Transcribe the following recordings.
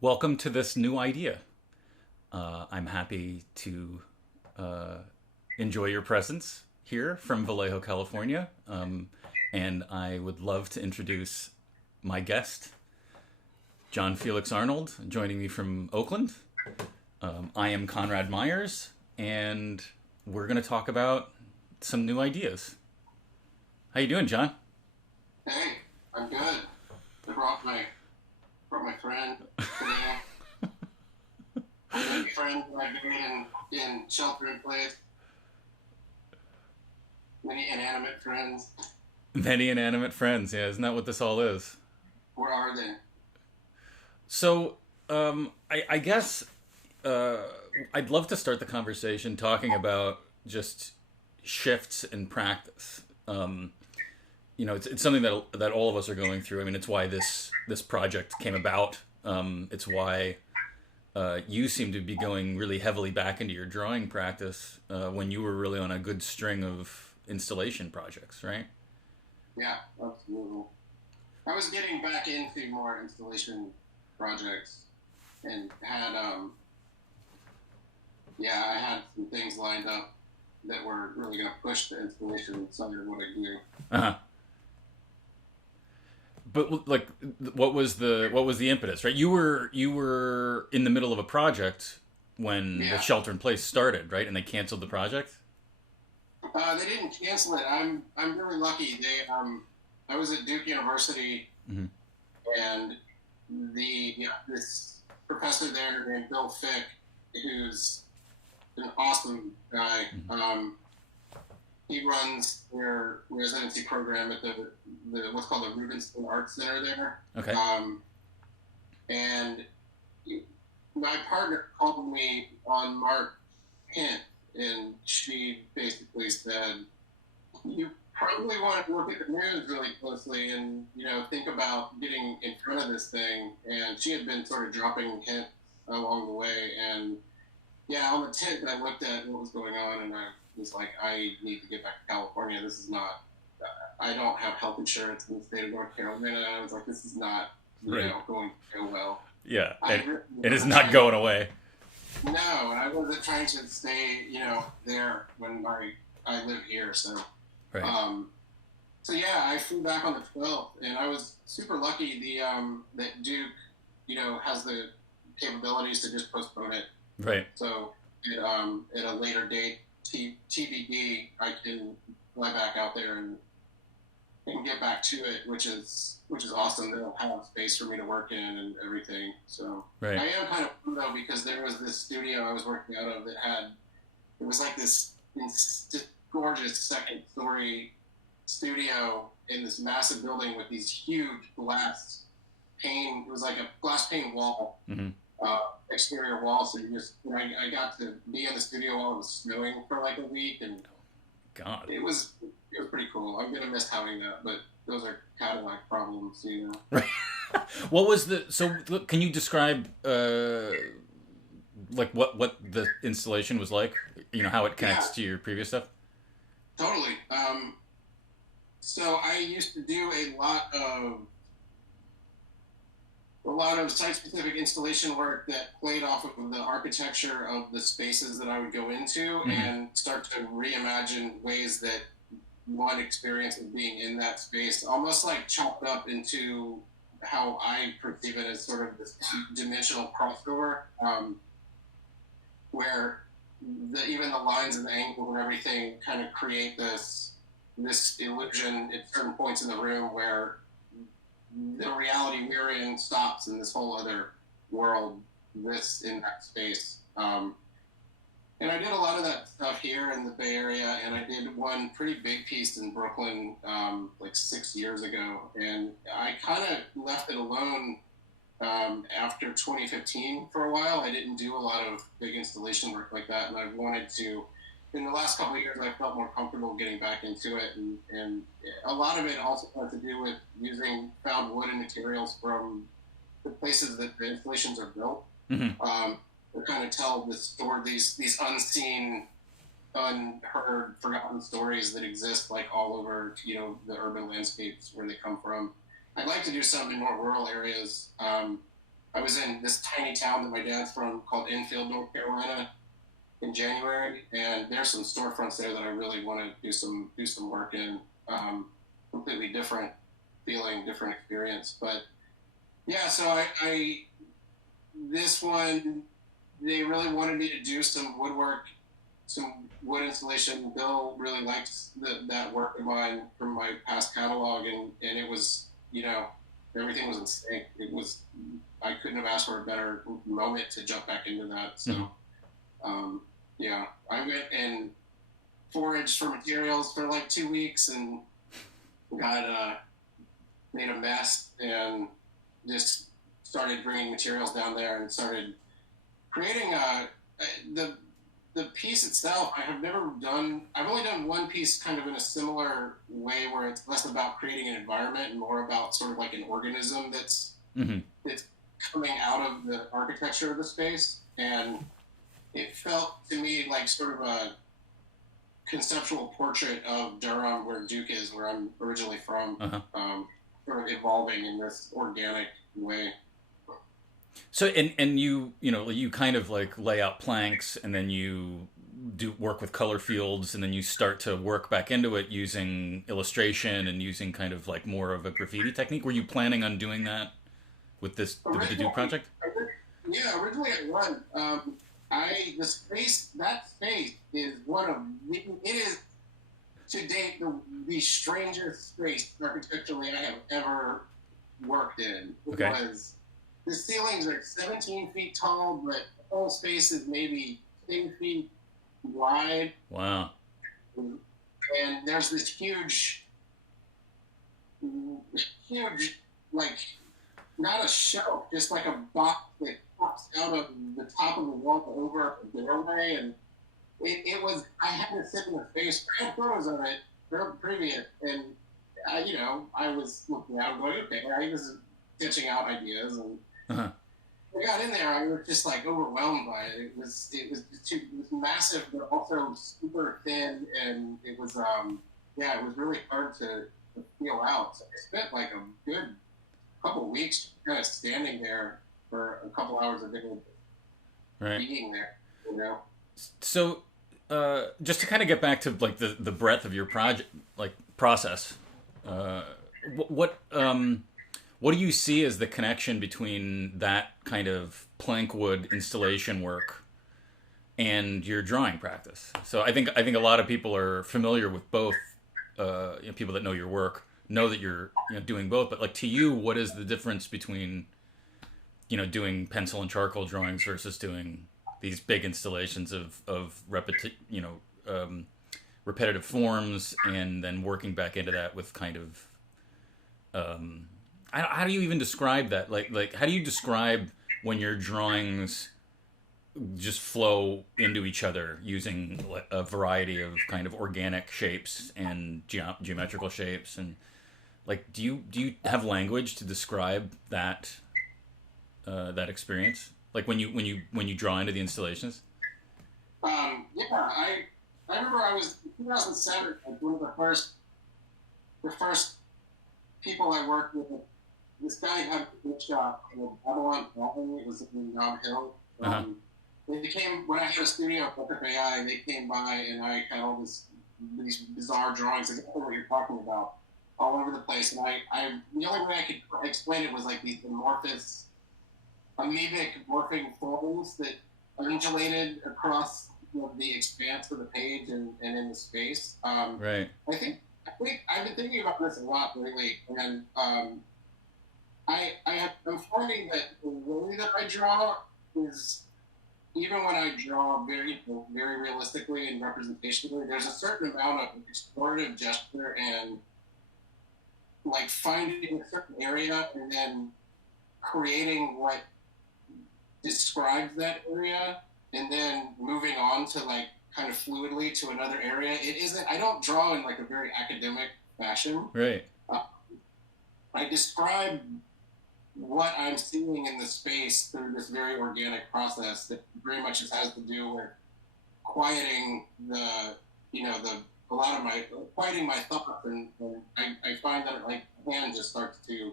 Welcome to this new idea. I'm happy to uh, enjoy your presence here from Vallejo, California. And I would love to introduce my guest, John Felix Arnold, joining me from Oakland. I am Conrad Meyers, and we're going to talk about some new ideas. How you doing, John? Hey, I'm good. I brought my friend today. My friend that I made in shelter in place. Many inanimate friends. Many inanimate friends. Yeah, isn't that what this all is? Where are they? So, I guess uh, I'd love to start the conversation talking about just shifts in practice. It's something that all of us are going through. I mean, it's why this project came about. It's why you seem to be going really heavily back into your drawing practice when you were really on a good string of installation projects, right? Yeah, absolutely. I was getting back into more installation projects and I had some things lined up that were really going to push the installation side of what I do. Uh-huh. But like, what was the impetus, right? You were in the middle of a project when the Yeah, shelter in place started, right? And they canceled the project. they didn't cancel it. I'm really lucky. I was at Duke University Hmm. and this professor there named Bill Fick, who's an awesome guy. He runs their residency program at the what's called the Rubenstein Arts Center there. Okay. And my partner called me on March 10th, and she basically said, "You probably want to look at the news really closely and think about getting in front of this thing." And she had been sort of dropping hints along the way, and yeah, on the 10th, I looked at what was going on, and I was like, I need to get back to California. This is not. I don't have health insurance in the state of North Carolina, and I was like, this is not, Right. going to go well. Yeah. I really It is wasn't not trying. going away. No, I wasn't trying to stay, there when I live here. So, Right. um, yeah, I flew back on the 12th, and I was super lucky. That Duke, has the capabilities to just postpone it. Right. So, at a later date, TBD, I can fly back out there and get back to it, which is awesome. They'll have space for me to work in and everything. So Right. I am kind of bummed though, because there was this studio I was working out of that it was like this gorgeous second story studio in this massive building with these huge glass pane. It was like a glass pane wall, Hmm. exterior wall. So I got to be in the studio while it was snowing for like a week, and God. it was pretty cool. I'm gonna miss having that, but those are Cadillac problems. Right. What was the so? Look, can you describe like what the installation was like? How it Yeah, connects to your previous stuff. totally. So I used to do a lot of site-specific installation work that played off of the architecture of the spaces that I would go into Hmm. and start to reimagine ways that one experience of being in that space, almost like chopped up into how I perceive it as sort of this dimensional crossover, where even the lines and the angles and everything kind of create this illusion at certain points in the room where the reality we're in stops in this whole other world, this in that space. And I did a lot of that stuff here in the Bay Area, and I did one pretty big piece in Brooklyn like 6 years ago. And I kind of left it alone after 2015 for a while. I didn't do a lot of big installation work like that, and I wanted to. In the last couple of years, I felt more comfortable getting back into it, and a lot of it also had to do with using found wood and materials from the places that the installations are built. Hmm. To kind of tell the story, these unseen, unheard, forgotten stories that exist like all over the urban landscapes where they come from. I'd like to do some in more rural areas, I was in this tiny town that my dad's from called Enfield, North Carolina, in January, and there's some storefronts there that I really want to do some work in. Completely different feeling, different experience. But yeah, so I this one, they really wanted me to do some woodwork, some wood installation. Bill really liked that work of mine from my past catalog, and it was, everything was in sync. It was, I couldn't have asked for a better moment to jump back into that. So, yeah, I went and foraged for materials for like 2 weeks and got made a mess and just started bringing materials down there and started creating the piece itself. I've only done one piece kind of in a similar way where it's less about creating an environment and more about sort of like an organism that's coming out of the architecture of the space. And it felt to me like sort of a conceptual portrait of Durham, where Duke is, where I'm originally from, sort of evolving in this organic way. So, and you kind of like lay out planks, and then you do work with color fields, and then you start to work back into it using illustration and using kind of like more of a graffiti technique. Were you planning on doing that with the Duke project? Yeah, originally I was. That space is it is to date the strangest space architecturally I have ever worked in. Because the ceilings are 17 feet tall, but the whole space is maybe 10 feet wide. Wow. And there's this huge, like, not a shelf, just like a box that pops out of the top of the wall over a doorway. And it was, I had to sit in the space. I had photos of it previous, and I was looking at it going, okay, I was sketching out ideas, and I got in there, I was just like overwhelmed by it. It was massive, but also super thin, and it was it was really hard to feel out. So I spent like a good couple of weeks kind of standing there for a couple hours a day, being there, So, just to kind of get back to like the breadth of your project, like process, what do you see as the connection between that kind of plank wood installation work and your drawing practice? So I think a lot of people are familiar with both. People that know your work know that you're doing both. But like, to you, what is the difference between doing pencil and charcoal drawings versus doing these big installations of repetitive forms, and then working back into that with kind of how do you even describe that? Like how do you describe when your drawings just flow into each other using a variety of kind of organic shapes and geometrical shapes, and like do you have language to describe that experience? Like when you draw into the installations? I remember I was in 2007, like one of the first people I worked with. This guy had a good shop called Babylon Coffee. It was in Nob Hill. They came when I had a studio at FAI. They came by, and I had all these bizarre drawings, exactly what you're talking about, all over the place. And I the only way I could explain it was like these amorphous, amoebic morphing forms that undulated across the expanse of the page and in the space. Right. I think I've been thinking about this a lot lately, and I'm finding that the way that I draw is, even when I draw very, very realistically and representationally, there's a certain amount of explorative gesture and like finding a certain area and then creating what describes that area, and then moving on to like kind of fluidly to another area. I don't draw in like a very academic fashion. Right. I describe what I'm seeing in the space through this very organic process that very much just has to do with quieting quieting my thoughts, and I find that like hand just starts to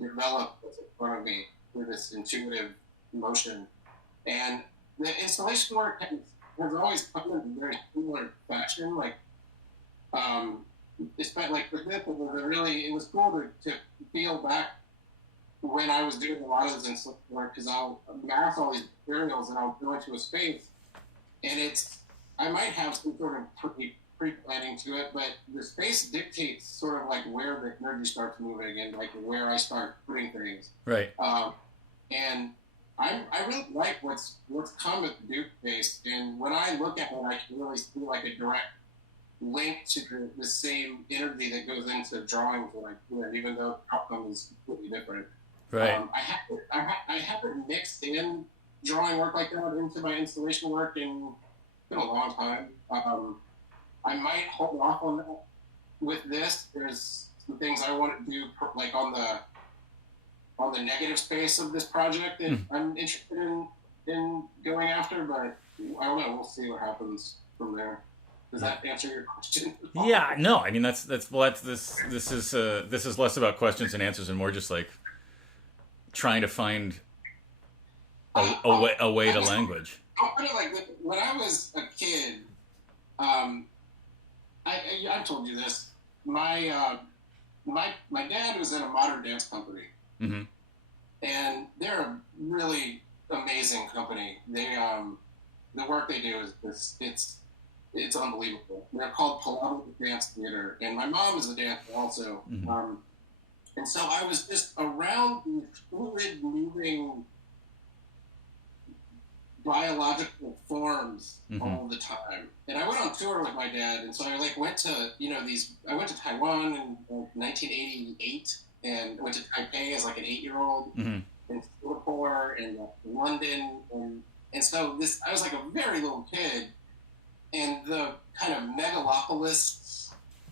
develop what's in front of me. for this intuitive motion. And the installation work has always come in a very similar fashion. Like, it's like with this, it was cool to feel back when I was doing a lot of this installation work, because I'll mass all these materials and I'll go into a space, and I might have some sort of pre-planning to it, but the space dictates sort of like where the energy starts moving and like where I start putting things. Right. And I really like what's come with the Duke space, and when I look at it, I can really see like a direct link to the same energy that goes into drawings when I do it, even though the outcome is completely different. Right. I haven't mixed in drawing work like that into my installation work in a long time. I might hold off on that with this. There's some things I want to do, like on the negative space of this project that I'm interested in going after, but I don't know. We'll see what happens from there. Does that answer your question? Yeah, no. I mean, this is less about questions and answers and more just like trying to find a way to language. Like when I was a kid, I told you this. My dad was in a modern dance company, and they're a really amazing company. They the work they do is it's unbelievable. They're called Pallavo Dance Theater, and my mom is a dancer also. And so I was just around these fluid, moving biological forms all the time. And I went on tour with my dad, and so I went to I went to Taiwan in 1988, and went to Taipei as like an 8-year-old, and Singapore and London, and so I was like a very little kid, and the kind of megalopolis,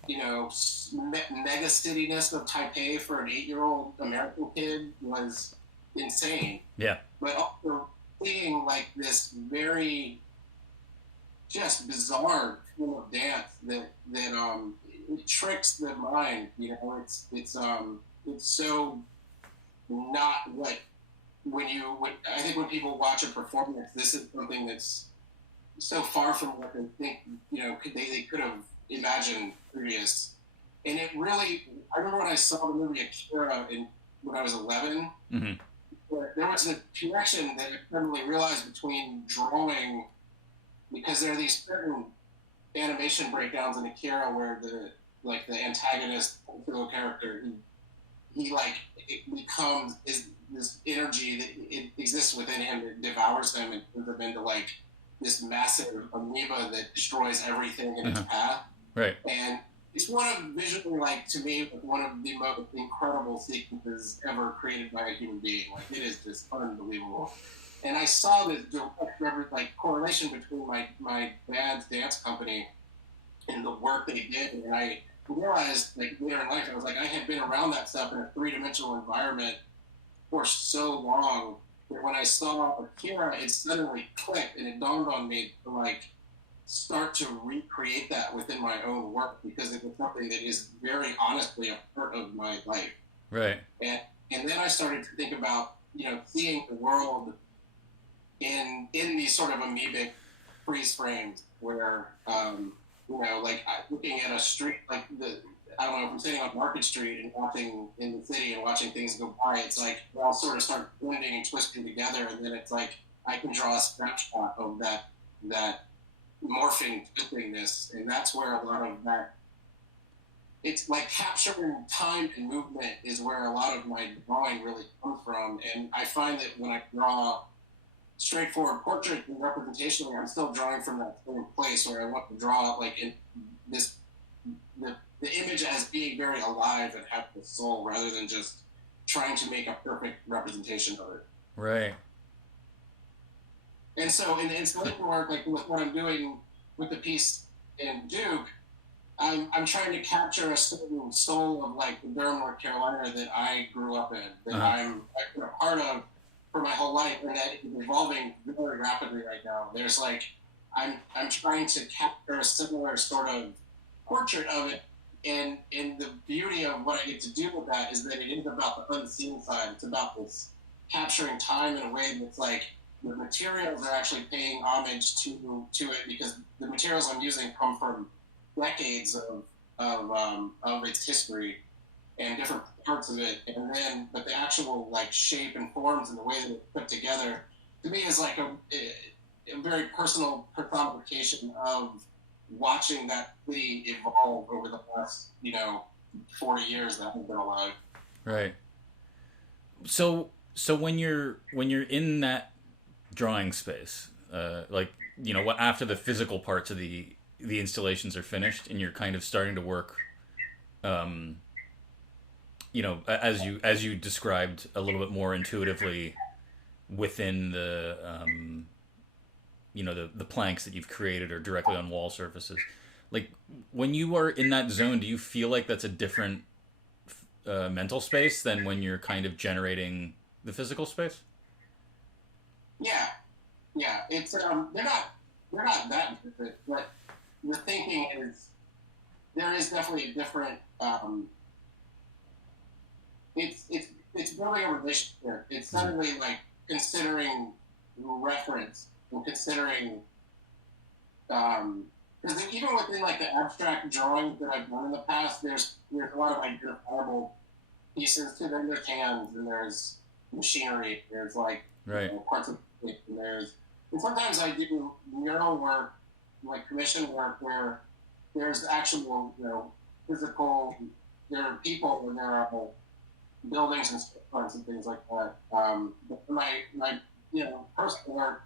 mega cityness of Taipei for an 8-year-old American kid was insane. Yeah. But also seeing like this very just bizarre form of dance that it tricks the mind. It's so not what I think when people watch a performance, this is something that's so far from what they think they could have imagined previous. And it really, I remember when I saw the movie Akira when I was 11, there was a connection that I suddenly realized between drawing, because there are these certain animation breakdowns in Akira where the antagonist character, it becomes this energy that it exists within him that devours them and turns them into like this massive amoeba that destroys everything in its path. Right. And it's visually, to me, one of the most incredible sequences ever created by a human being. Like, it is just unbelievable. And I saw this direct correlation between my dad's dance company and the work they did. And I realized, later in life, I was I had been around that stuff in a three-dimensional environment for so long that when I saw Akira, it suddenly clicked, and it dawned on me to, start to recreate that within my own work, because it was something that is very honestly a part of my life. Right. And then I started to think about, seeing the world in these sort of amoebic freeze frames where, looking at a street, I don't know, if I'm sitting on Market Street and walking in the city and watching things go by, it's they all sort of start blending and twisting together, and then it's I can draw a snapshot of that morphing twistingness, and that's where a lot of that, it's capturing time and movement is where a lot of my drawing really comes from. And I find that when I draw straightforward portraits and representationally, I'm still drawing from that same place where I want to draw in this the image as being very alive and have the soul, rather than just trying to make a perfect representation of it. Right. And so in the installation work, with what I'm doing with the piece in Duke, I'm trying to capture a certain soul of the Durham, North Carolina that I grew up in, that I've been a part of for my whole life, and that is evolving very rapidly right now. There's I'm trying to capture a similar sort of portrait of it, and the beauty of what I get to do with that is that it is about the unseen side. It's about this capturing time in a way that's like the materials are actually paying homage to it, because the materials I'm using come from decades of its history and different parts of it, and then but the actual like shape and forms and the way that it's put together to me is like a very personal personification of watching that city evolve over the last 40 years that I've been alive. Right. So when you're in that drawing space, like what after the physical parts of the installations are finished, and you're kind of starting to work, as you described a little bit more intuitively within the planks that you've created or directly on wall surfaces. Like when you are in that zone, do you feel like that's a different mental space than when you're kind of generating the physical space? Yeah, yeah. It's they're not that different, but the thinking is there is definitely a different. It's building a relationship. It's suddenly like considering reference and considering because even within like the abstract drawings that I've done in the past, there's a lot of identifiable pieces to them. There's hands and there's machinery. There's like Right. parts of it, and sometimes I do mural work, like commission work, where there's actual physical. There are people and there are buildings and storefronts and things like that. But my personal work,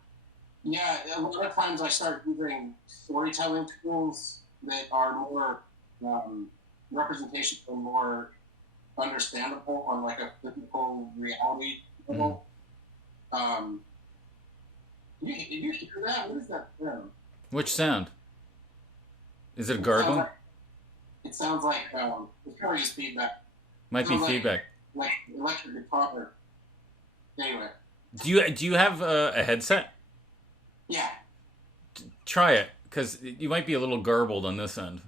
yeah, a lot of times I start using storytelling tools that are more representation or more understandable on like a physical reality level. You hear that? What is that sound? Which sound? Is it a gargle? It sounds like it's probably just feedback. Might be feedback. Like electric guitar. Anyway. Do you have a headset? Yeah. Try it, because you might be a little garbled on this end.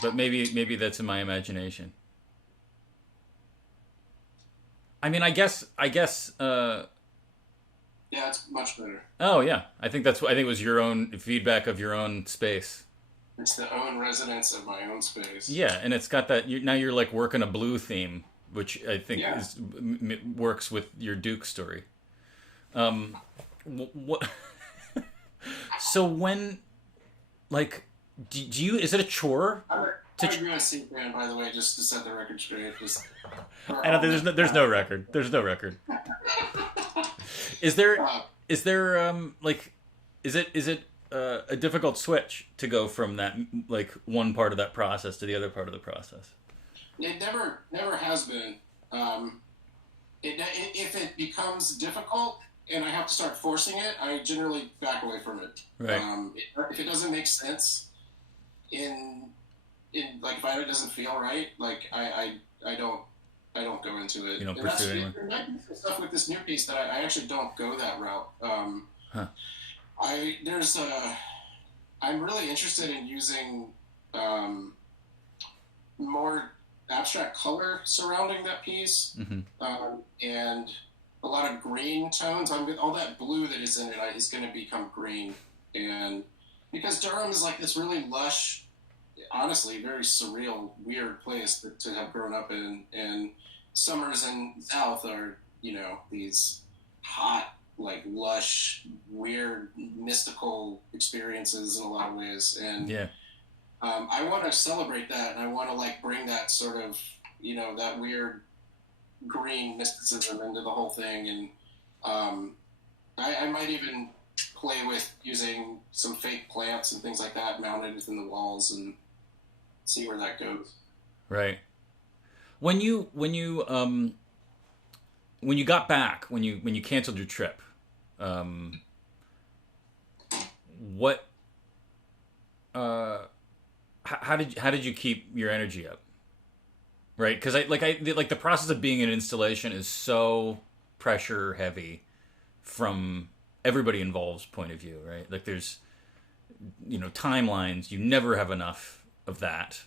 But maybe that's in my imagination. I mean, I guess. Yeah, it's much better. Oh yeah, I think it was your own feedback of your own space. It's the own resonance of my own space. Yeah, and it's got that. Now you're like working a blue theme, which I think works with your Duke story. What? So when, like, do you? Is it a chore? I agree on C-Band, by the way, just to set the record straight. I know there's no record. There's no record. Is there like, is it a difficult switch to go from that like one part of that process to the other part of the process? It never has been. If it becomes difficult and I have to start forcing it, I generally back away from it. Right. If it doesn't make sense, in like if it doesn't feel right, like I don't go into it. You don't pursue it anymore. There might be some stuff with this new piece that I actually don't go that route. I'm really interested in using more abstract color surrounding that piece, and a lot of green tones. All that blue that is in it is going to become green, and because Durham is like this really lush, honestly very surreal, weird place to have grown up in, and summers in the South are these hot, like lush, weird, mystical experiences in a lot of ways, and I want to celebrate that, and I want to like bring that sort of that weird green mysticism into the whole thing, and I might even play with using some fake plants and things like that mounted within the walls and see where that goes. Right. When you got back, when you canceled your trip, what how did you keep your energy up? Right, because I the process of being in an installation is so pressure heavy from everybody involved's point of view, right? Like there's timelines, you never have enough of that.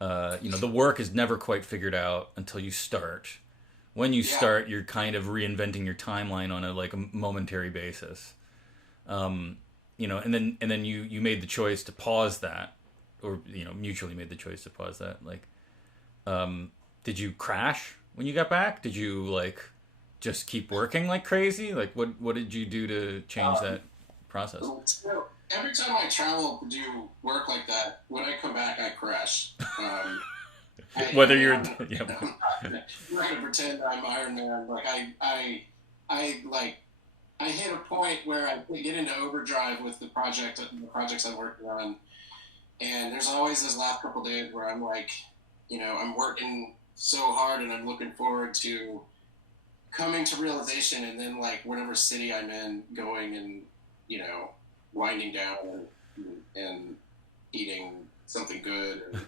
The work is never quite figured out until you start. when you Yeah. start, you're kind of reinventing your timeline on a like a momentary basis. And then you made the choice to pause that, or mutually made the choice to pause that. Like, did you crash when you got back? Did you like just keep working like crazy? Like, what did you do to change that process? So every time I travel to do work like that, when I come back, I crash. Whether you're I'm not gonna pretend I'm Iron Man. Like I hit a point where I get into overdrive with the projects I'm working on, and there's always this last couple days where I'm like, I'm working so hard and I'm looking forward to coming to realization, and then like whatever city I'm in, going and winding down and eating something good and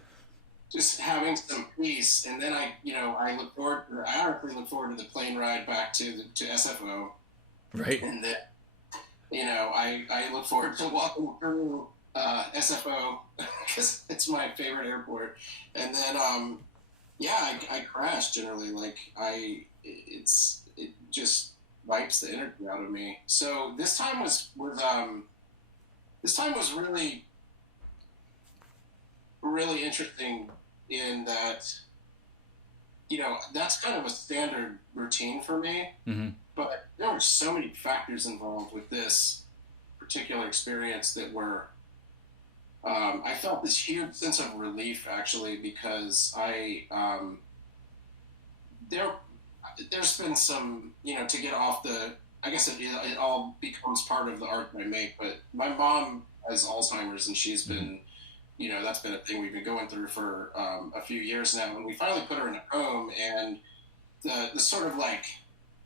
just having some peace. And then I honestly look forward to the plane ride back to SFO. Right. And then, I look forward to walking through SFO because it's my favorite airport. And then, I crash generally. Like it just wipes the energy out of me. So this time was really, really interesting in that, that's kind of a standard routine for me. Mm-hmm. But there were so many factors involved with this particular experience that were, I felt this huge sense of relief actually, because there's been some, to get off I guess it all becomes part of the art that I make, but my mom has Alzheimer's and she's been, that's been a thing we've been going through for a few years now. And we finally put her in a home, and the sort of like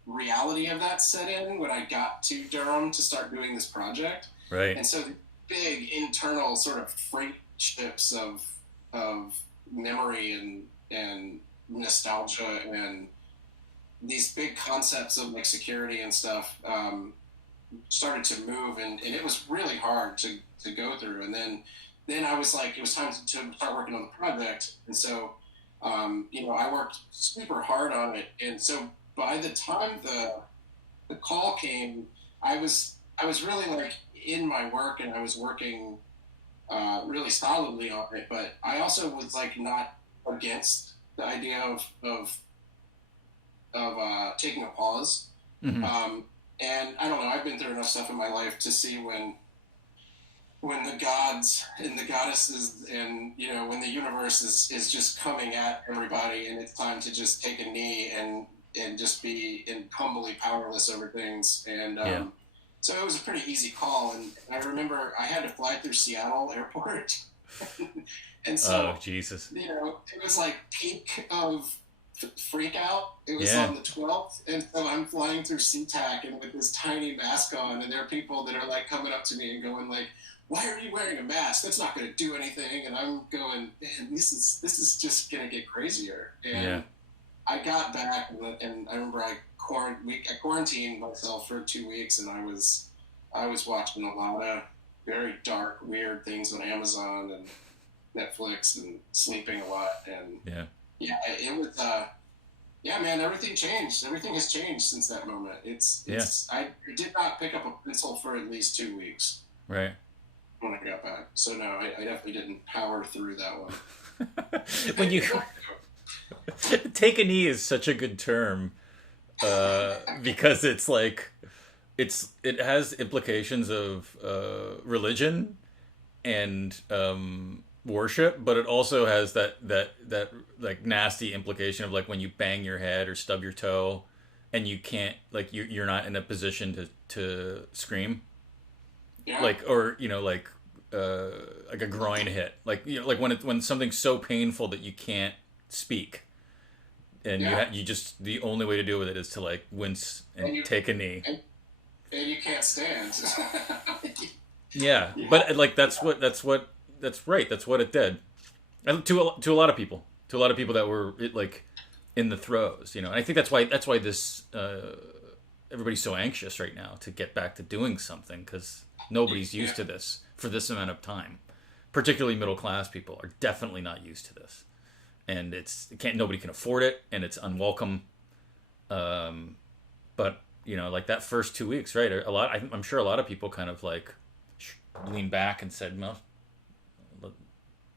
reality of that set in when I got to Durham to start doing this project. Right. And so the big internal sort of freight ships of memory and nostalgia and these big concepts of like security and stuff started to move, and it was really hard to go through. And then I was like, it was time to start working on the project. And so, I worked super hard on it. And so by the time the call came, I was really like in my work, and I was working really solidly on it. But I also was like not against the idea of taking a pause. Mm-hmm. And I don't know, I've been through enough stuff in my life to see when the gods and the goddesses and, when the universe is just coming at everybody, and it's time to just take a knee and just be humbly powerless over things. And so it was a pretty easy call. And I remember I had to fly through Seattle airport. And so, oh, Jesus. It was like peak of freak out. It was Yeah. on the 12th, and so I'm flying through SeaTac and with this tiny mask on, and there are people that are like coming up to me and going like, "Why are you wearing a mask? That's not going to do anything." And I'm going, "Man, this is just going to get crazier." And I got back, and I remember I quarantined myself for 2 weeks, and I was watching a lot of very dark, weird things on Amazon and Netflix, and sleeping a lot. And it was man, everything changed. Everything has changed since that moment. I did not pick up a pencil for at least 2 weeks. Right. When I got back. So no, I definitely didn't power through that one. When you take a knee is such a good term, because it's like it has implications of religion and worship, but it also has that like nasty implication of like when you bang your head or stub your toe and you can't, like, you're not in a position to scream. Yeah. Like, or like a groin hit, like like when something's so painful that you can't speak, and you just, the only way to deal with it is to like wince and take a knee, and you can't stand. Yeah, but like that's right. That's what it did, and to a lot of people, that were like in the throes, and I think that's why this everybody's so anxious right now to get back to doing something, because nobody's used to this for this amount of time. Particularly middle class people are definitely not used to this, and nobody can afford it, and it's unwelcome. But like that first 2 weeks, right? I'm sure a lot of people kind of like leaned back and said, "Well,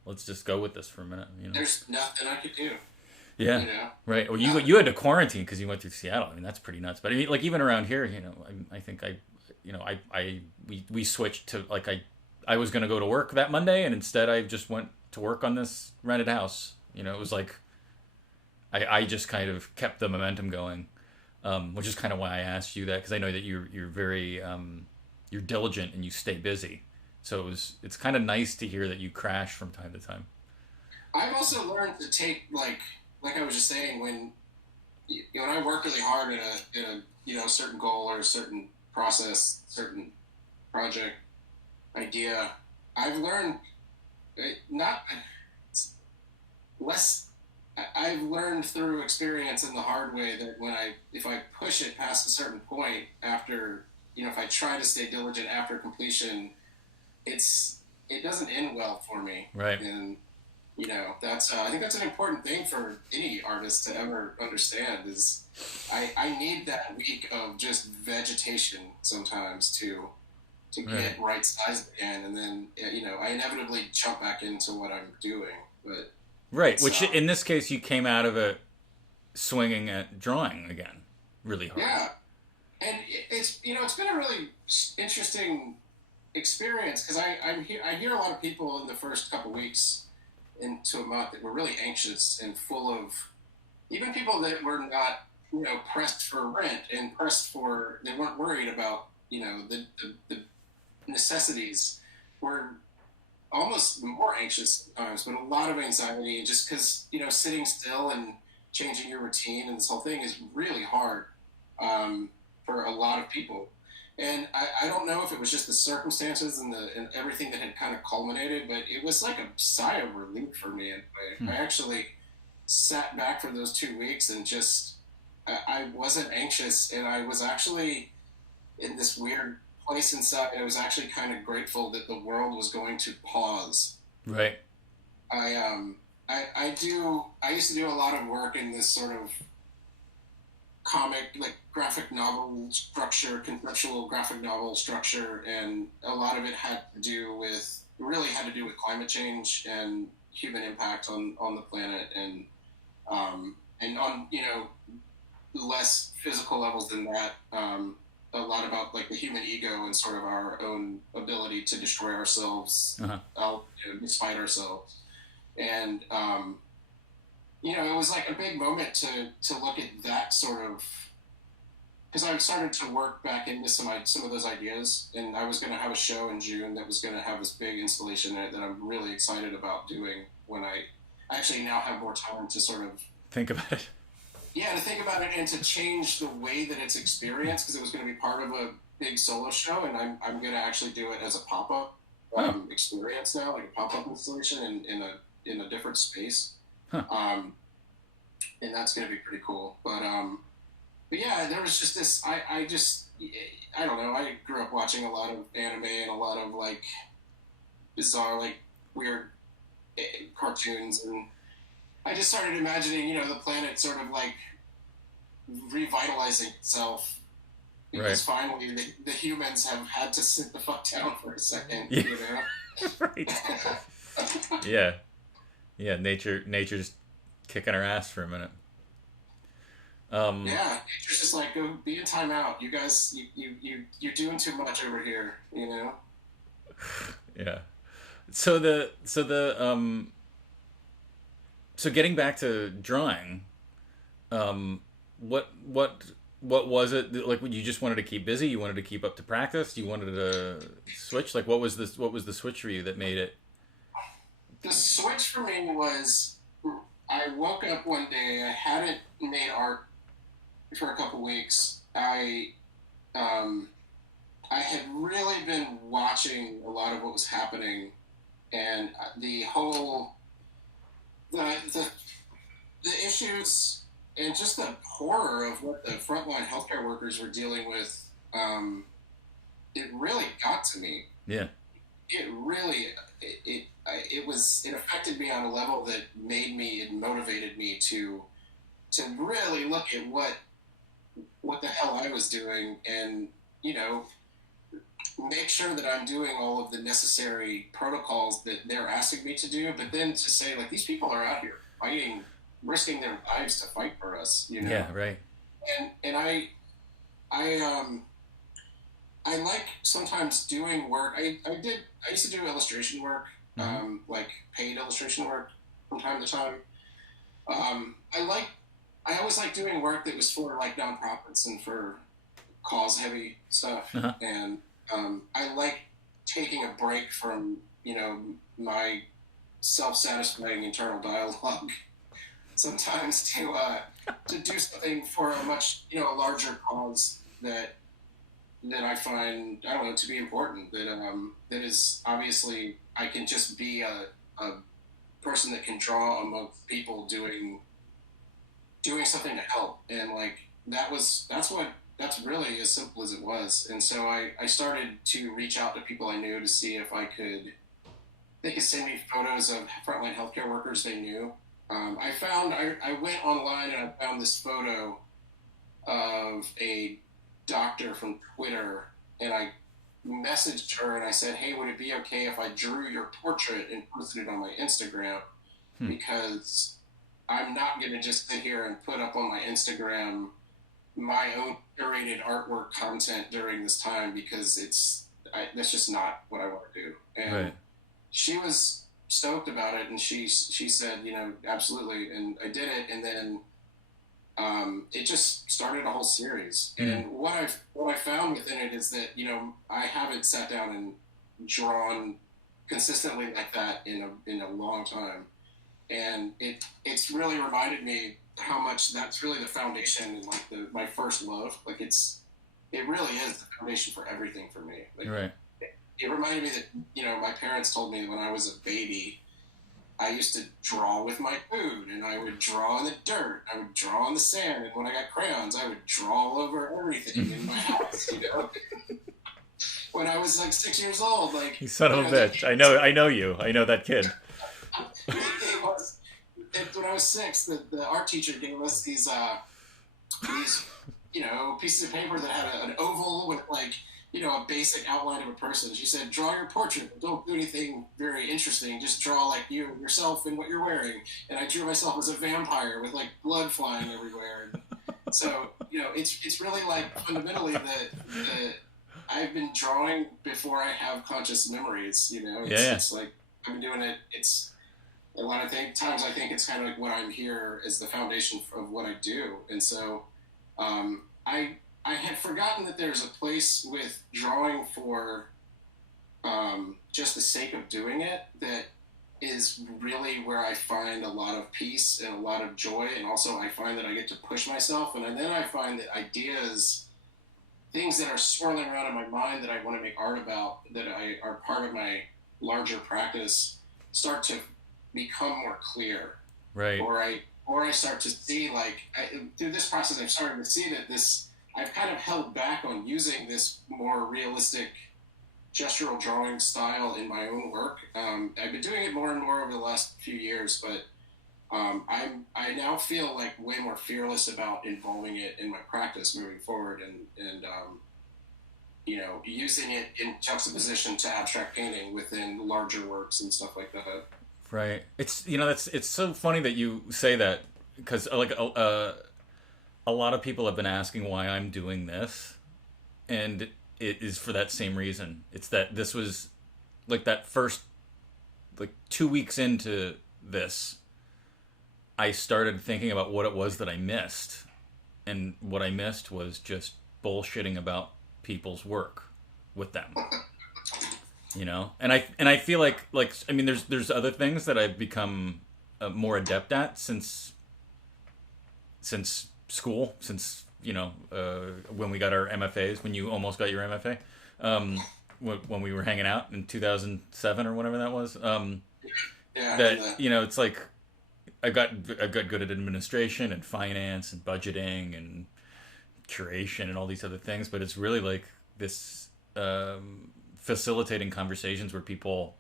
let's just go with this for a minute." There's nothing I could do. Yeah. Right. Well, you had to quarantine because you went through Seattle. I mean, that's pretty nuts. But I mean, like even around here, I think we switched to like I was gonna go to work that Monday, and instead I just went to work on this rented house. It was like I just kind of kept the momentum going, which is kind of why I asked you that, because I know that you're very you're diligent and you stay busy. So it's kind of nice to hear that you crash from time to time. I've also learned to take like I was just saying, when I work really hard in a certain goal or a certain process, certain project idea, I've learned not less. I've learned through experience and the hard way that if I push it past a certain point after, if I try to stay diligent after completion, it doesn't end well for me. Right. And that's I think that's an important thing for any artist to ever understand, is I need that week of just vegetation sometimes to get right sized again, and then I inevitably jump back into what I'm doing. But right, which in this case you came out of it swinging at drawing again really hard. Yeah, and it's been a really interesting experience, because I hear a lot of people in the first couple weeks into a month that were really anxious and full of, even people that were not pressed for rent and they weren't worried about the necessities, were almost more anxious at times, but a lot of anxiety, just because sitting still and changing your routine and this whole thing is really hard for a lot of people. And I don't know if it was just the circumstances and everything that had kind of culminated, but it was like a sigh of relief for me. And I actually sat back for those 2 weeks and just, I wasn't anxious, and I was actually in this weird place inside. I was actually kind of grateful that the world was going to pause. Right. I used to do a lot of work in this sort of comic, like graphic novel structure, conceptual graphic novel structure, and a lot of it really had to do with climate change and human impact on the planet, and on less physical levels than that, a lot about like the human ego and sort of our own ability to destroy ourselves, despite ourselves. And it was like a big moment to look at that sort of, because I started to work back into some of those ideas, and I was going to have a show in June that was going to have this big installation in it that I'm really excited about doing when I actually now have more time to sort of think about it. Yeah, to think about it and to change the way that it's experienced, because it was going to be part of a big solo show, and I'm going to actually do it as a pop-up experience now, like a pop-up installation in a different space. And that's going to be pretty cool. But yeah, there was just this, I don't know, I grew up watching a lot of anime and a lot of like bizarre, like weird cartoons, and I just started imagining, the planet sort of like revitalizing itself, because finally the humans have had to sit the fuck down for a second, Right. Yeah, nature's kicking our ass for a minute. Nature's just like, go be in timeout. You guys, you're doing too much over here, Yeah. So getting back to drawing, what was it like? You just wanted to keep busy? You wanted to keep up to practice? You wanted to switch? Like, what was the switch for you that made it? The switch for me was, I woke up one day. I hadn't made art for a couple weeks. I had really been watching a lot of what was happening, and the issues and just the horror of what the frontline healthcare workers were dealing with. It really got to me. Yeah. It really it affected me on a level that motivated me to really look at what what the hell I was doing, and make sure that I'm doing all of the necessary protocols that they're asking me to do. But then to say, like, these people are out here fighting, risking their lives to fight for us, Yeah, right. And I like sometimes doing work. I used to do illustration work, like paid illustration work from time to time. I always like doing work that was for like nonprofits and for cause heavy stuff. And I like taking a break from my self-satisfying internal dialogue sometimes to do something for a much larger cause that I find, I don't know, to be important. That is obviously, I can just be a person that can draw amongst people doing something to help, and like that's really as simple as it was. And so I started to reach out to people I knew to see if they could send me photos of frontline healthcare workers they knew. I went online and I found this photo of a doctor from Twitter, and I messaged her and I said, hey, would it be okay if I drew your portrait and posted it on my Instagram? Because I'm not going to just sit here and put up on my Instagram my own curated artwork content during this time, because that's just not what I want to do. And she was stoked about it, and she said, absolutely. And I did it, and then it just started a whole series. And what I found within it is that I haven't sat down and drawn consistently like that in a long time, and it's really reminded me how much that's really the foundation and like my first love. Like it really is the foundation for everything for me. Like, it reminded me that my parents told me when I was a baby, I used to draw with my food, and I would draw in the dirt, I would draw in the sand, and when I got crayons, I would draw all over everything in my house. When I was like 6 years old, like, you son of a bitch. I know you. I know that kid. When I was 6, the art teacher gave us these pieces of paper that had an oval with like a basic outline of a person. She said, draw your portrait, but don't do anything very interesting. Just draw like yourself and what you're wearing. And I drew myself as a vampire with like blood flying everywhere. And so it's really like fundamentally that I've been drawing before I have conscious memories. It's like I've been doing it. It's a lot of times I think it's kind of like what I'm here is the foundation of what I do. And so I had forgotten that there's a place with drawing for just the sake of doing it that is really where I find a lot of peace and a lot of joy. And also I find that I get to push myself. And then I find that ideas, things that are swirling around in my mind that I want to make art about, that are part of my larger practice, start to become more clear. Right. Or I start to see, like, through this process, I've started to see that I've kind of held back on using this more realistic gestural drawing style in my own work. I've been doing it more and more over the last few years, but I now feel like way more fearless about involving it in my practice moving forward, and using it in juxtaposition to abstract painting within larger works and stuff like that. Right. It's it's so funny that you say that, because like a lot of people have been asking why I'm doing this, and it is for that same reason. It's that this was like that first 2 weeks into this, I started thinking about what it was that I missed, and what I missed was just bullshitting about people's work with them. And I feel like I mean there's other things that I've become more adept at since school, since when we got our MFAs, when you almost got your MFA, when we were hanging out in 2007 or whatever that was. It's like I got good at administration and finance and budgeting and curation and all these other things, but it's really like this facilitating conversations where people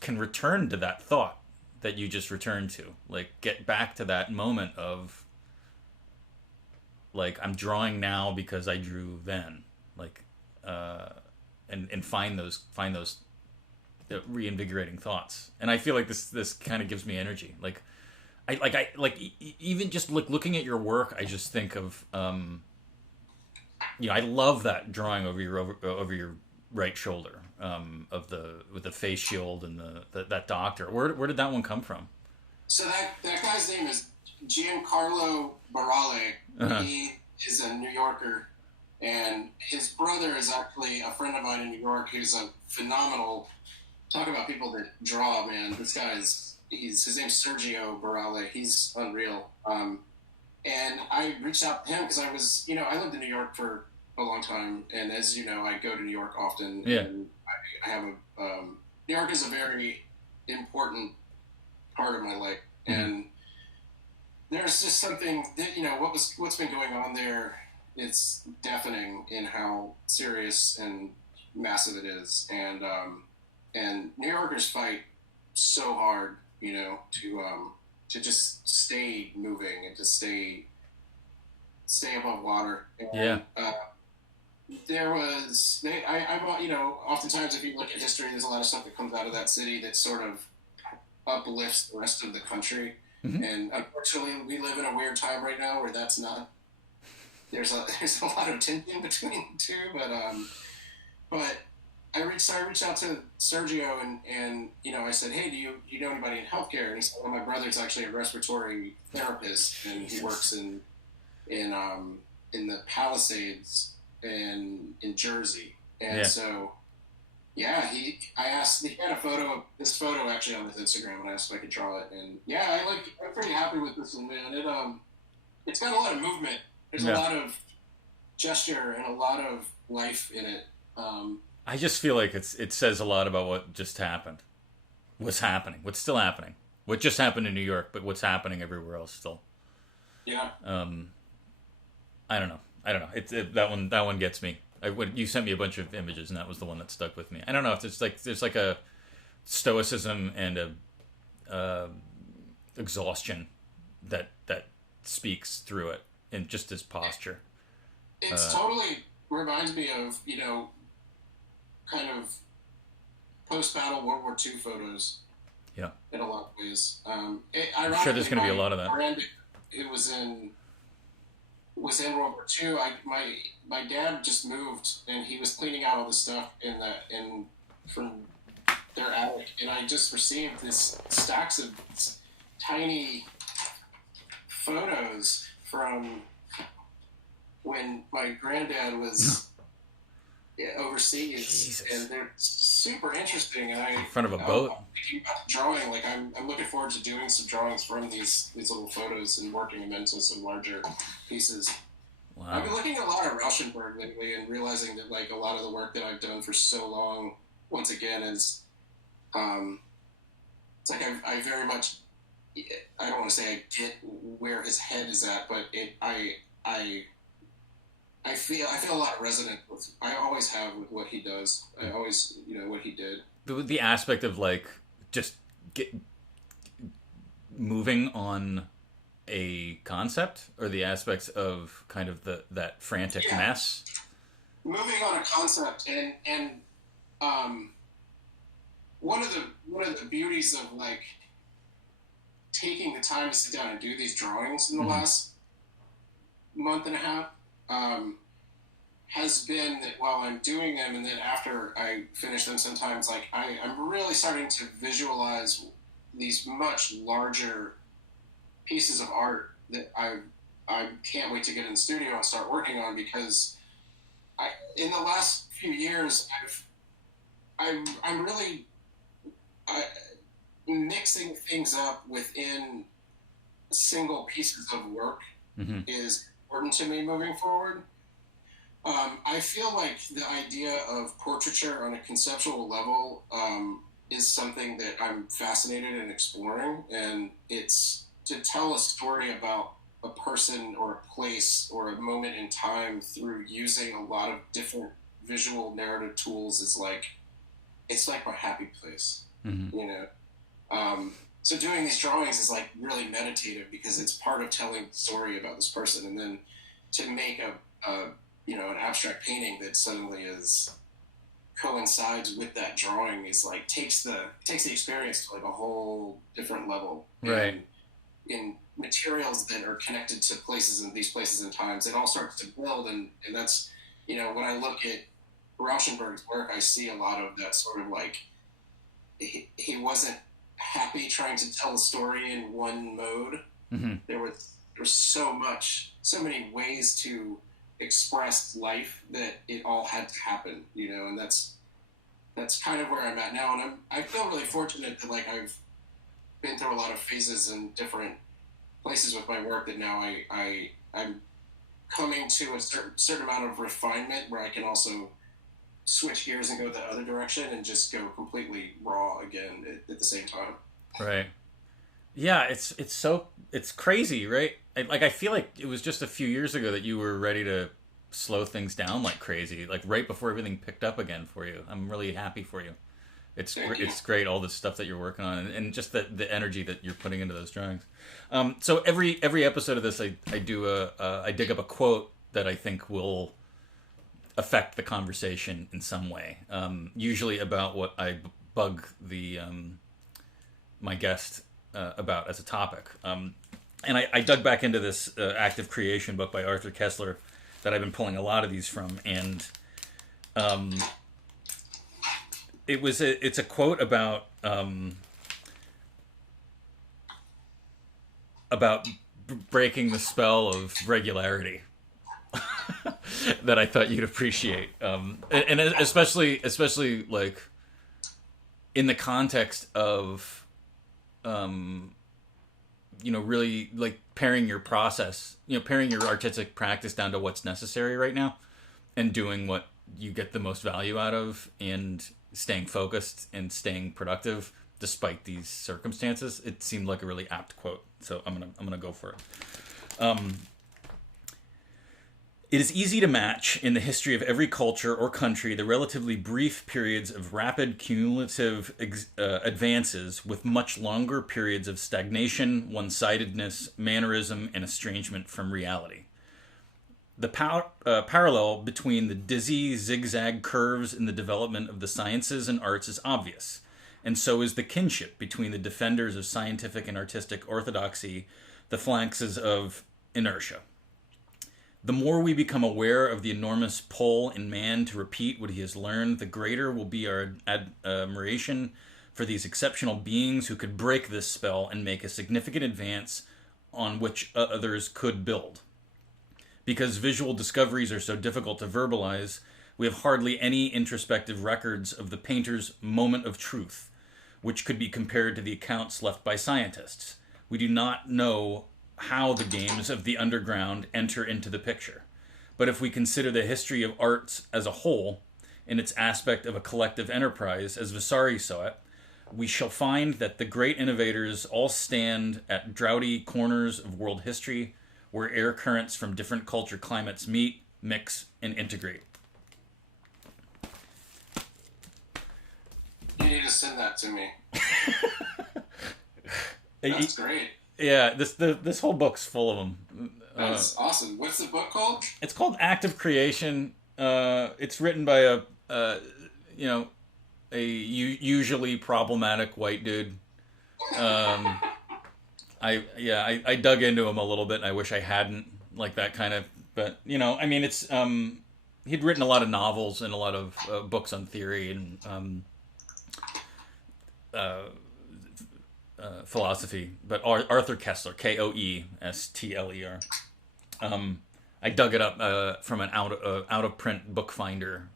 can return to that thought that you just returned to, like get back to that moment of like I'm drawing now because I drew then, like, and find those reinvigorating thoughts. And I feel like this kind of gives me energy. Like even just looking at your work, I just think of I love that drawing over your right shoulder, with the face shield and that doctor. Where did that one come from? So that guy's name is Giancarlo Barale. Uh-huh. He is a New Yorker, and his brother is actually a friend of mine in New York who's a phenomenal. Talk about people that draw, man. This guy his name's Sergio Barale. He's unreal. And I reached out to him because I was, I lived in New York for a long time, and as you know, I go to New York often. Yeah. And I have New York is a very important part of my life, and there's just something that what's been going on there. It's deafening in how serious and massive it is, and New Yorkers fight so hard, to just stay moving and to stay above water. And, oftentimes if you look at history, there's a lot of stuff that comes out of that city that sort of uplifts the rest of the country. Mm-hmm. And unfortunately, we live in a weird time right now where that's not. There's a lot of tension between the two, but I reached out to Sergio and I said, hey, do you know anybody in healthcare? And he said, well, my brother's actually a respiratory therapist, and he works in the Palisades in Jersey. And so, he had this photo actually on his Instagram, and I asked if I could draw it. And I'm pretty happy with this one, man. It's got a lot of movement. There's a lot of gesture and a lot of life in it. I just feel like it says a lot about what just happened, what's happening, what's still happening, what just happened in New York, but what's happening everywhere else still. Yeah. I don't know. That one gets me. You sent me a bunch of images, and that was the one that stuck with me. I don't know if there's like a stoicism and a exhaustion that speaks through it, and just his posture. It's totally reminds me of kind of post-battle World War II photos. Yeah. In a lot of ways. I'm sure there's going to be a lot of that. Friend who was in World War II. My dad just moved, and he was cleaning out all the stuff from their attic, and I just received this stacks of tiny photos from when my granddad was overseas. Jesus. And they're super interesting. And in front of a boat. I'm thinking about drawing. Like I'm looking forward to doing some drawings from these little photos and working them into some larger pieces. Wow. I've been looking at a lot of Rauschenberg lately and realizing that like a lot of the work that I've done for so long, once again, is it's like I very much, I don't want to say I get where his head is at, but I feel a lot of resonance with. I always have with what he does. I always, what he did. The aspect of like just moving on a concept, or the aspects of kind of that frantic mess. Moving on a concept, and one of the beauties of like taking the time to sit down and do these drawings in the last month and a half has been that while I'm doing them, and then after I finish them, sometimes like I'm really starting to visualize these much larger pieces of art that I can't wait to get in the studio and start working on, because in the last few years I'm really mixing things up within single pieces of work is important to me moving forward. I feel like the idea of portraiture on a conceptual level is something that I'm fascinated in exploring, and it's to tell a story about a person or a place or a moment in time through using a lot of different visual narrative tools is like, it's like my happy place, so doing these drawings is like really meditative, because it's part of telling the story about this person, and then to make a an abstract painting that suddenly is coincides with that drawing is like takes the experience to like a whole different level. Right. And in materials that are connected to places and these places and times, it all starts to build, and that's when I look at Rauschenberg's work, I see a lot of that sort of like he wasn't happy trying to tell a story in one mode. Mm-hmm. There was so many ways to express life that it all had to happen, and that's kind of where I'm at now, and I feel really fortunate that like I've been through a lot of phases and different places with my work that now I'm coming to a certain amount of refinement where I can also switch gears and go the other direction and just go completely raw again at the same time. Right. Yeah, it's crazy, right? I feel like it was just a few years ago that you were ready to slow things down like crazy, like right before everything picked up again for you. I'm really happy for you. It's great, all the stuff that you're working on, and just the energy that you're putting into those drawings. So every episode of this, I dig up a quote that I think will affect the conversation in some way. Usually about what I bug the my guest about as a topic. And I dug back into this Active Creation book by Arthur Koestler that I've been pulling a lot of these from, and it's a quote about breaking the spell of regularity that I thought you'd appreciate, and especially like in the context of really like paring your process, paring your artistic practice down to what's necessary right now, and doing what you get the most value out of, and staying focused and staying productive despite these circumstances. It seemed like a really apt quote, so I'm gonna go for it. It is easy to match in the history of every culture or country the relatively brief periods of rapid cumulative advances with much longer periods of stagnation, one-sidedness, mannerism, and estrangement from reality. The parallel between the dizzy zigzag curves in the development of the sciences and arts is obvious, and so is the kinship between the defenders of scientific and artistic orthodoxy, the phalanxes of inertia. The more we become aware of the enormous pull in man to repeat what he has learned, the greater will be our admiration for these exceptional beings who could break this spell and make a significant advance on which others could build. Because visual discoveries are so difficult to verbalize, we have hardly any introspective records of the painter's moment of truth, which could be compared to the accounts left by scientists. We do not know how the games of the underground enter into the picture. But if we consider the history of arts as a whole, in its aspect of a collective enterprise, as Vasari saw it, we shall find that the great innovators all stand at draughty corners of world history, where air currents from different culture climates meet, mix, and integrate. You need to send that to me. That's great. Yeah, this whole book's full of them. That's awesome. What's the book called? It's called Active Creation. It's written by a usually problematic white dude. I dug into him a little bit, and I wish I hadn't, like that kind of. But it's he'd written a lot of novels and a lot of books on theory and philosophy, but Arthur Koestler, Koestler. I dug it up from an out of print book finder.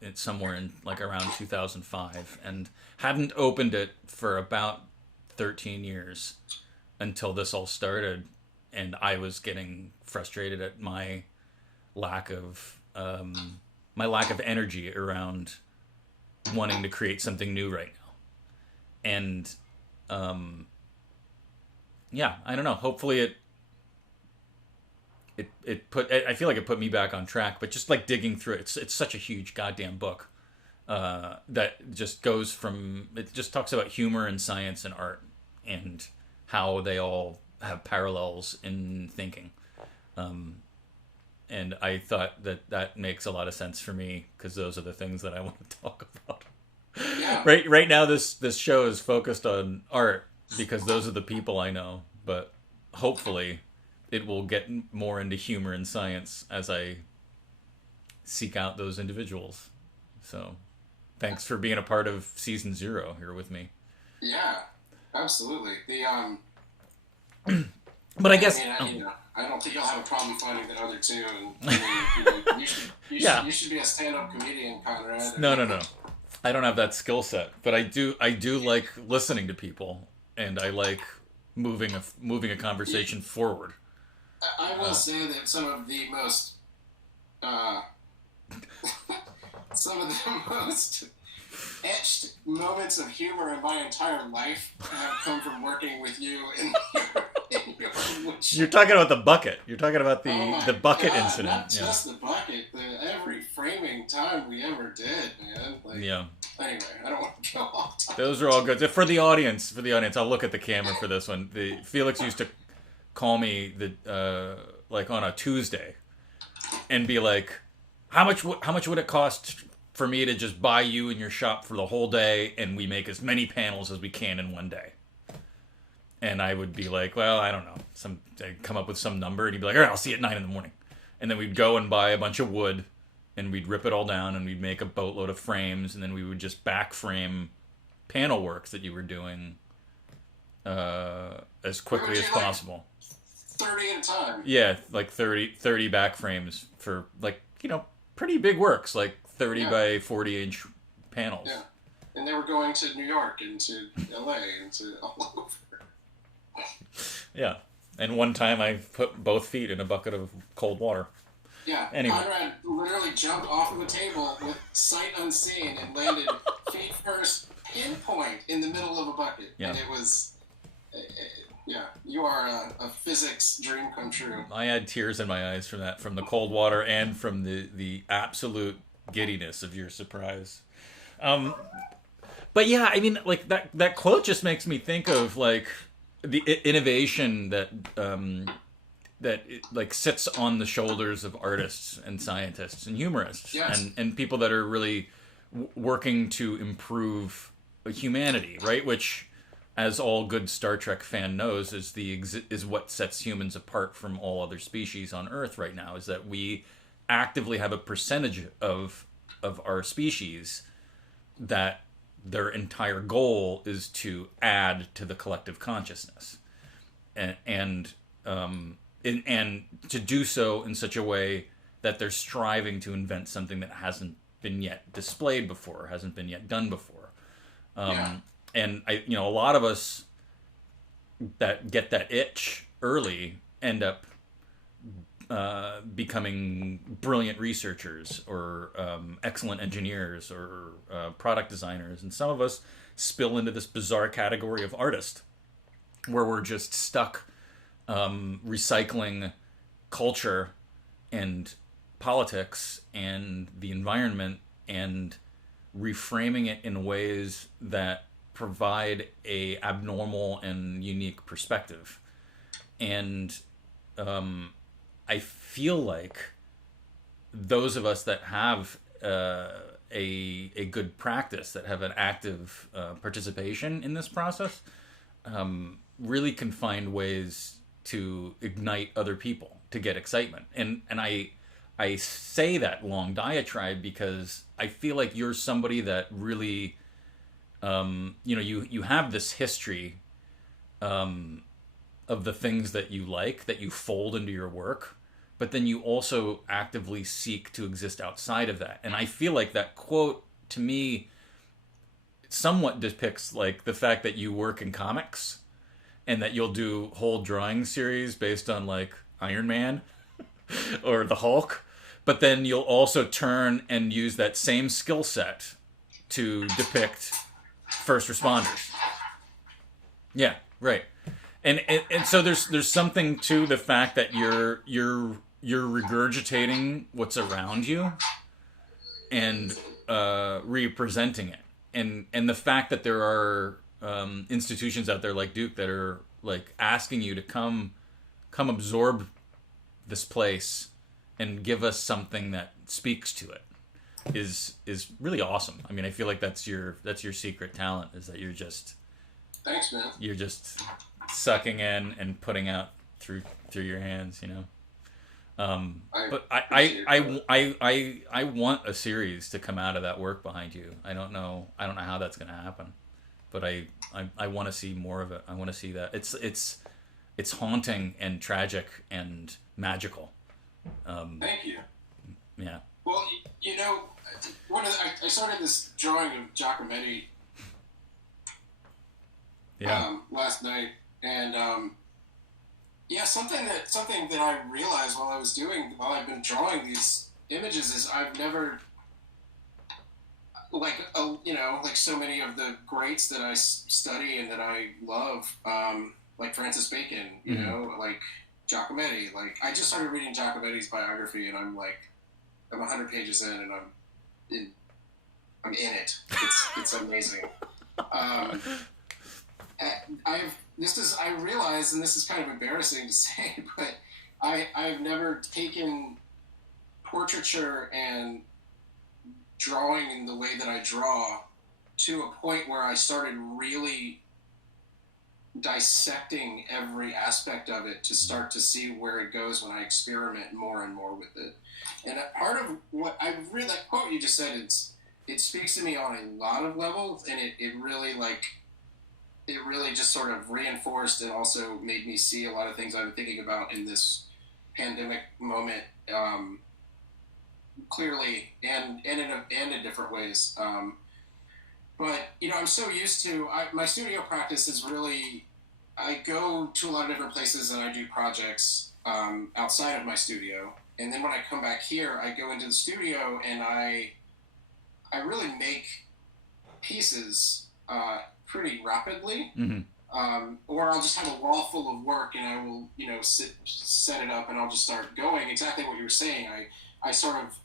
It's somewhere in like around 2005, and hadn't opened it for about 13 years until this all started, and I was getting frustrated at my lack of energy around wanting to create something new right now, and I don't know. Hopefully I feel like it put me back on track, but just like digging through it, it's such a huge goddamn book that just goes from, it just talks about humor and science and art and how they all have parallels in thinking. and I thought that makes a lot of sense for me because those are the things that I want to talk about. Yeah. Right now, this show is focused on art because those are the people I know. But hopefully, it will get more into humor and science as I seek out those individuals. So, thanks for being a part of season 0 here with me. Yeah, absolutely. But I guess I don't think you'll have a problem finding the other two. And you should be a stand-up comedian, Conrad. No. I don't have that skill set, but I do like listening to people, and I like moving a conversation forward. I will say that some of the most etched moments of humor in my entire life have come from working with you in your wood shop. You're talking about the bucket. You're talking about the bucket God, incident. Not just the bucket. Every framing time we ever did, man. Anyway, I don't want to go off topic. Those are all good. For the audience, I'll look at the camera for this one. Felix used to call me like on a Tuesday and be like, how much would it cost for me to just buy you in your shop for the whole day, and we make as many panels as we can in one day? And I would be like, well, I don't know. I'd come up with some number, and he'd be like, all right, I'll see you at 9 a.m. And then we'd go and buy a bunch of wood, and we'd rip it all down, and we'd make a boatload of frames, and then we would just back frame panel works that you were doing as quickly as possible. 30 at a time. Yeah, like 30 back frames for, like, pretty big works, like 30 by 40 inch panels. Yeah. And they were going to New York and to LA and to all over. Yeah. And one time I put both feet in a bucket of cold water. Yeah. Anyway. Conrad literally jumped off of a table with sight unseen and landed feet first, pinpoint in the middle of a bucket. Yeah. And it was... you are a physics dream come true. I had tears in my eyes from that, from the cold water and from the absolute giddiness of your surprise. But yeah, I mean, like that quote just makes me think of like the innovation that like sits on the shoulders of artists and scientists and humorists. Yes. and people that are really working to improve humanity, right? Which, as all good Star Trek fan knows, is what sets humans apart from all other species on Earth right now, is that we actively have a percentage of our species that their entire goal is to add to the collective consciousness, and to do so in such a way that they're striving to invent something that hasn't been yet displayed before, hasn't been yet done before. And a lot of us that get that itch early end up becoming brilliant researchers or excellent engineers or product designers. And some of us spill into this bizarre category of artist where we're just stuck recycling culture and politics and the environment and reframing it in ways that provide a abnormal and unique perspective. And I feel like those of us that have a good practice, that have an active participation in this process, really can find ways to ignite other people to get excitement. And I say that long diatribe because I feel like you're somebody that really you have this history of the things that you like, that you fold into your work, but then you also actively seek to exist outside of that. And I feel like that quote, to me, somewhat depicts like the fact that you work in comics and that you'll do whole drawing series based on like Iron Man or the Hulk, but then you'll also turn and use that same skill set to depict first responders. Yeah, right. And so there's something to the fact that you're regurgitating what's around you and representing it. And the fact that there are institutions out there like Duke that are like asking you to come absorb this place and give us something that speaks to it is really awesome. I mean, I feel like that's your secret talent, is that Thanks, man. You're just sucking in and putting out through your hands, you know. But I want a series to come out of that work behind you. I don't know how that's going to happen, but I want to see more of it. I want to see that. It's haunting and tragic and magical. Thank you. Yeah. Well, you know, I started this drawing of Giacometti last night, and something that I realized while I've been drawing these images is I've never, like so many of the greats that I study and that I love, like Francis Bacon, you know, like Giacometti. Like, I just started reading Giacometti's biography, and I'm 100 pages in, and I'm in it. It's amazing. I realize, and this is kind of embarrassing to say, but I've never taken portraiture and drawing in the way that I draw to a point where I started really dissecting every aspect of it to start to see where it goes when I experiment more and more with it. And part of what I really, that quote you just said, it speaks to me on a lot of levels, and it really just sort of reinforced and also made me see a lot of things I've been thinking about in this pandemic moment, clearly and in different ways. But, you know, I'm so used to, my studio practice is really, I go to a lot of different places and I do projects outside of my studio. And then when I come back here, I go into the studio and I really make pieces pretty rapidly. Or I'll just have a wall full of work and I will, you know, set it up and I'll just start going. Exactly what you were saying. I sort of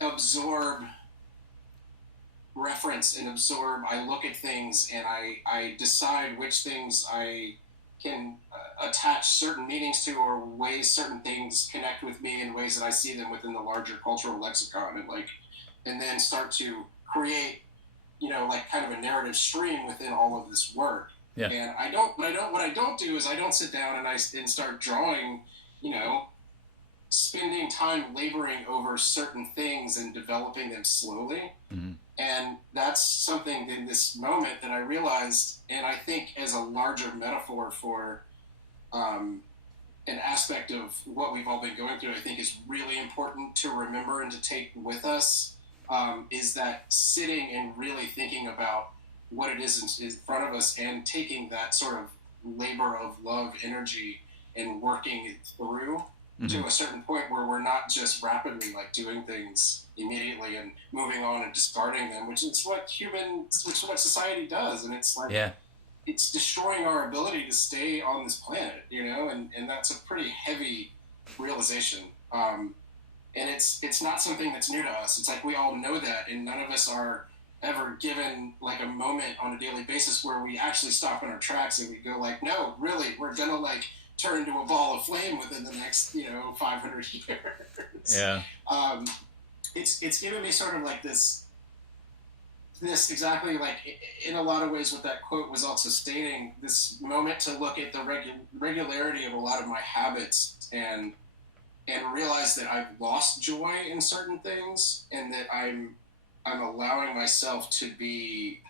absorb reference and I look at things and I decide which things I can attach certain meanings to, or ways certain things connect with me in ways that I see them within the larger cultural lexicon, and then start to create, you know, like kind of a narrative stream within all of this work. Yeah. And what I don't do is I don't sit down and start drawing, you know, spending time laboring over certain things and developing them slowly. And that's something in this moment that I realized, and I think as a larger metaphor for an aspect of what we've all been going through, I think is really important to remember and to take with us, is that sitting and really thinking about what it is in front of us and taking that sort of labor of love energy and working it through to a certain point where we're not just rapidly like doing things immediately and moving on and discarding them, which is what society does. And it's like, it's destroying our ability to stay on this planet, you know, and that's a pretty heavy realization. And it's not something that's new to us. It's like, we all know that, and none of us are ever given like a moment on a daily basis where we actually stop in our tracks and we go like, no, really, we're gonna like turn into a ball of flame within the next, you know, 500 years. Yeah. It's given me sort of like this exactly like in a lot of ways what that quote was also stating, this moment to look at the regularity of a lot of my habits and realize that I've lost joy in certain things, and that I'm allowing myself to be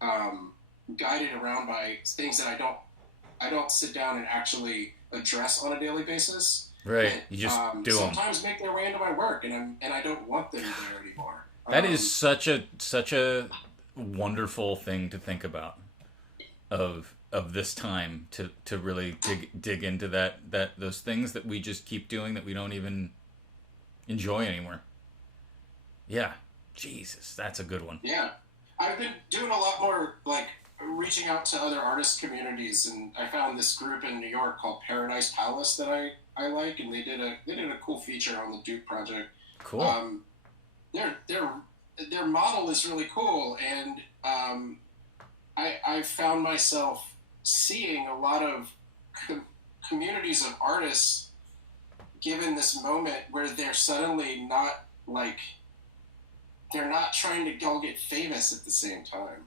guided around by things that I don't sit down and actually address on a daily basis. Right, that, you just do them. Sometimes make their way into my work, and I don't want them there anymore. That is such a wonderful thing to think about, of this time to really dig into that those things that we just keep doing that we don't even enjoy anymore. Yeah, Jesus, that's a good one. Yeah, I've been doing a lot more like reaching out to other artist communities, and I found this group in New York called Paradise Palace that I like, and they did a cool feature on the Duke project. Cool. Their model is really cool, and I found myself seeing a lot of communities of artists given this moment where they're suddenly not like, they're not trying to go get famous at the same time.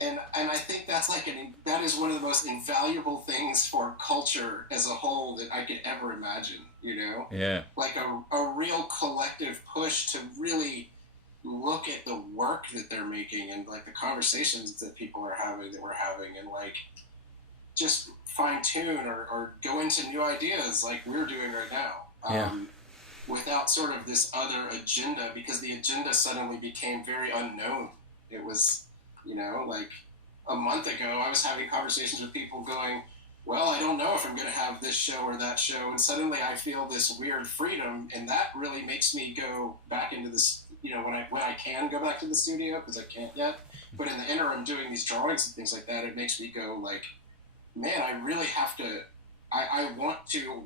And I think that's like that is one of the most invaluable things for culture as a whole that I could ever imagine, you know? Yeah. Like a real collective push to really look at the work that they're making and like the conversations that people are having, that we're having, and like just fine tune or go into new ideas like we're doing right now. Without sort of this other agenda, because the agenda suddenly became very unknown. It was, you know, like a month ago, I was having conversations with people going, well, I don't know if I'm going to have this show or that show. And suddenly I feel this weird freedom. And that really makes me go back into this, you know, when I can go back to the studio, because I can't yet. But in the interim, doing these drawings and things like that, it makes me go like, man, I really have to, I want to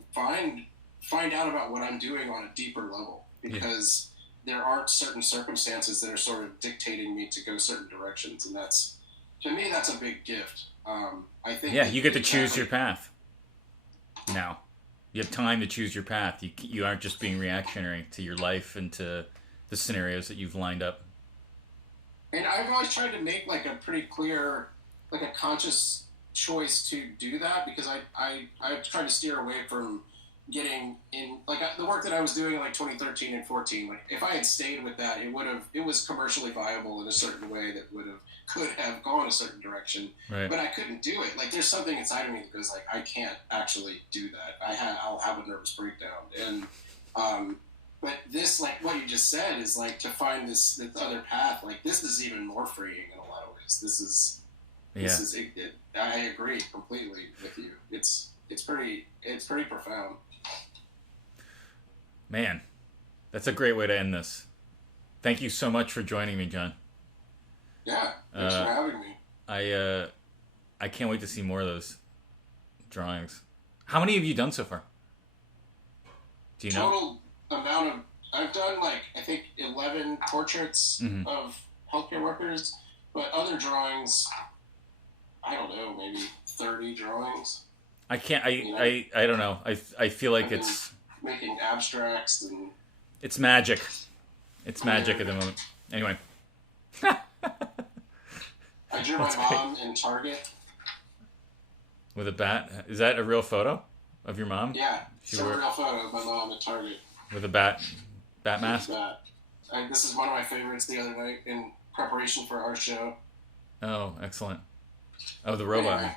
find out about what I'm doing on a deeper level, because there aren't certain circumstances that are sort of dictating me to go certain directions. And that's, to me, that's a big gift. I think. Yeah, you get to choose your path. Now, you have time to choose your path. You aren't just being reactionary to your life and to the scenarios that you've lined up. And I've always tried to make like a pretty clear, like a conscious choice to do that, because I tried to steer away from getting in, like the work that I was doing in like 2013 and 14. Like if I had stayed with that, it was commercially viable in a certain way that could have gone a certain direction, right. But I couldn't do it. Like there's something inside of me that goes like, I can't actually do that. I'll have a nervous breakdown. And but this, like what you just said, is like to find this other path. Like this is even more freeing in a lot of ways. This is I agree completely with you. It's pretty profound. Man, that's a great way to end this. Thank you so much for joining me, John. Yeah, thanks for having me. I can't wait to see more of those drawings. How many have you done so far? Do you know? Total amount of, I've done like, I think 11 portraits of healthcare workers, but other drawings, I don't know, maybe 30 drawings. I can't, I don't know. I feel like it's making abstracts and it's magic. It's magic at the moment. Anyway. I drew my mom in Target. With a bat? Is that a real photo of your mom? Yeah, it's a real photo of my mom at Target. With a bat mask? This is one of my favorites the other night in preparation for our show. Oh, excellent. Oh, the robot. Anyway.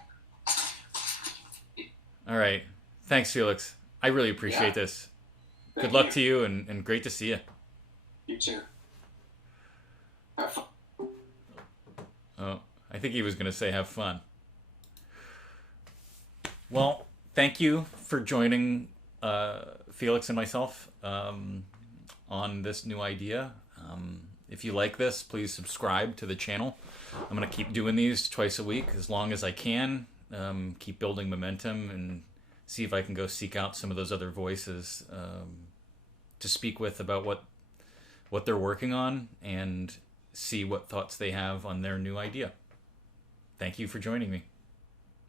All right. Thanks, Felix. I really appreciate this. Good luck to you, and great to see you. You too. Have fun. Oh, I think he was going to say have fun. Well, thank you for joining Felix and myself on this new idea. If you like this, please subscribe to the channel. I'm going to keep doing these twice a week as long as I can. Keep building momentum and see if I can go seek out some of those other voices to speak with about what they're working on and see what thoughts they have on their new idea. Thank you for joining me.